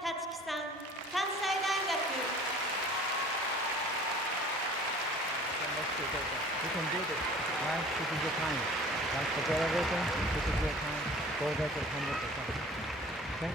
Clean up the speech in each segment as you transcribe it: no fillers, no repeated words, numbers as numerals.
達樹さん、関西大学。You can do this. Right? This is your time. Right? For graduation, this is your time. Go back to 100%. Okay?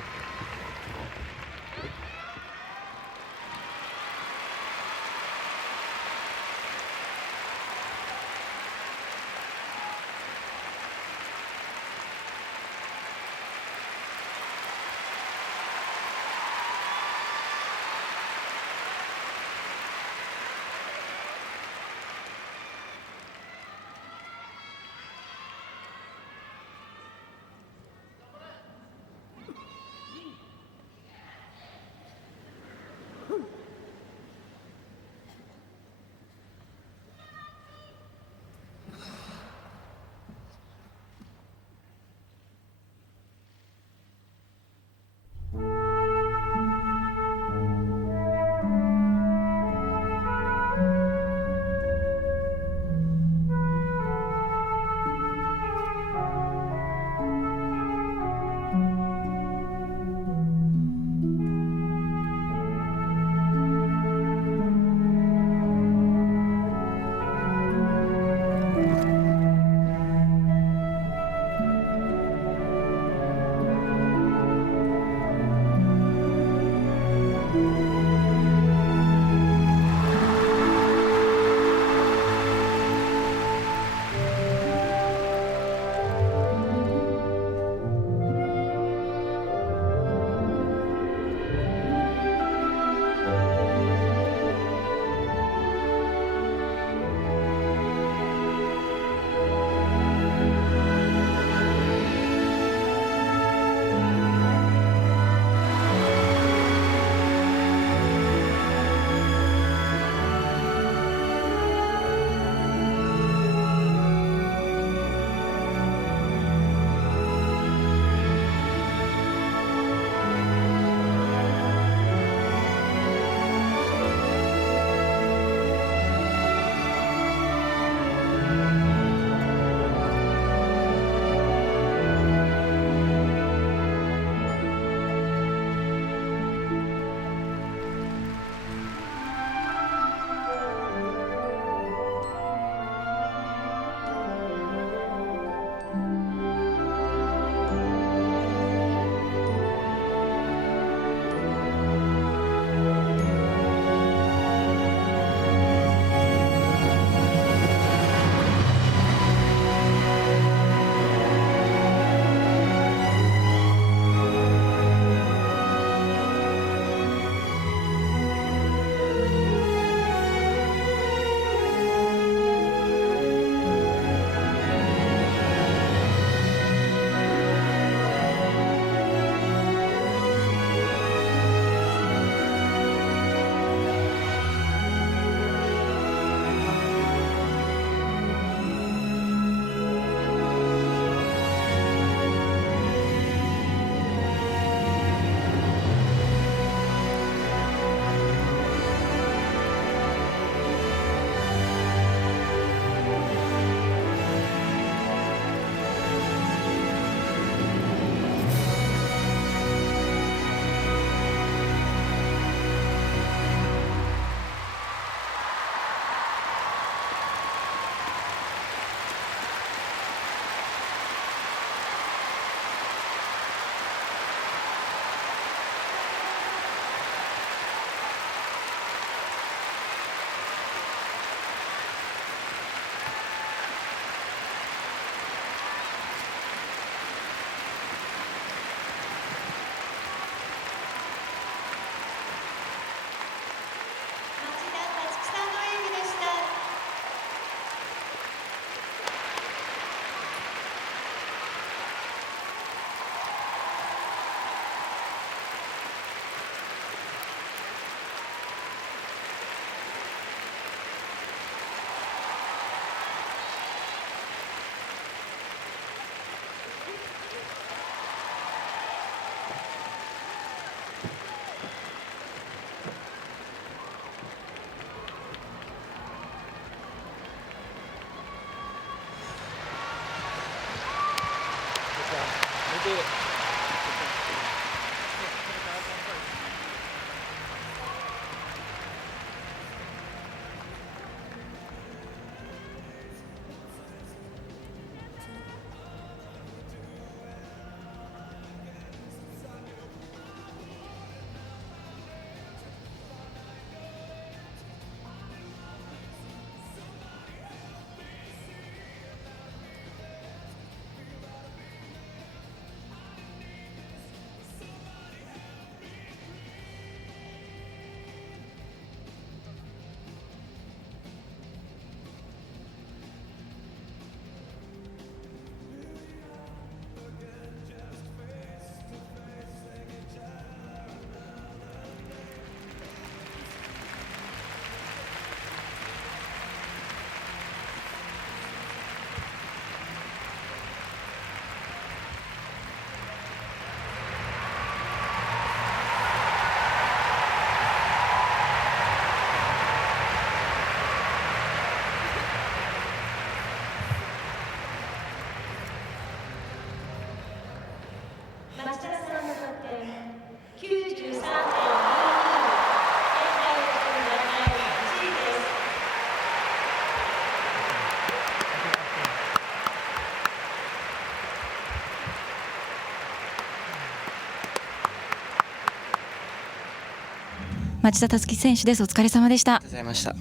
町田達樹選手です。お疲れ様でした。ありがとうございました。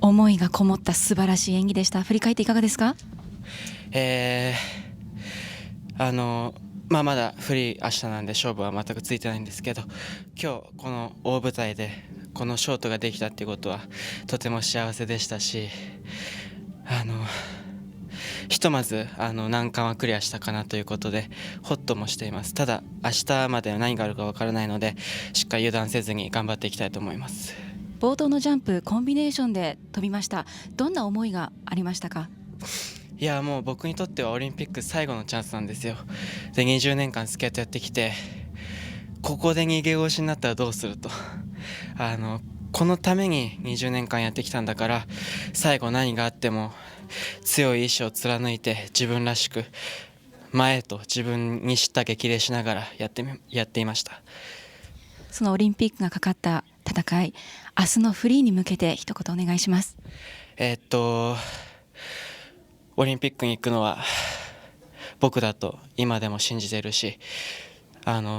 思いがこもった素晴らしい演技でした。振り返っていかがですか？まだフリー明日なんで勝負は全くついてないんですけど、今日この大舞台でこのショートができたっていうことはとても幸せでしたし、ひとまず難関はクリアしたかなということでホッともしています。ただ明日まで何があるか分からないので、しっかり油断せずに頑張っていきたいと思います。冒頭のジャンプコンビネーションで飛びました。どんな思いがありましたか？いや、もう僕にとってはオリンピック最後のチャンスなんですよ。で、20年間スケートやってきて、ここで逃げ腰になったらどうするとこのために20年間やってきたんだから、最後何があっても強い意志を貫いて自分らしく前と自分に知った激励しながらやっていました。そのオリンピックがかかった戦い、明日のフリーに向けて一言お願いします。オリンピックに行くのは僕だと今でも信じてるし、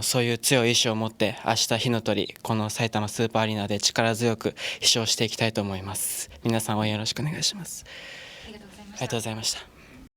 そういう強い意志を持って明日火の鳥この埼玉スーパーアリーナで力強く飛翔していきたいと思います。皆さん応援よろしくお願いします。ありがとうございました。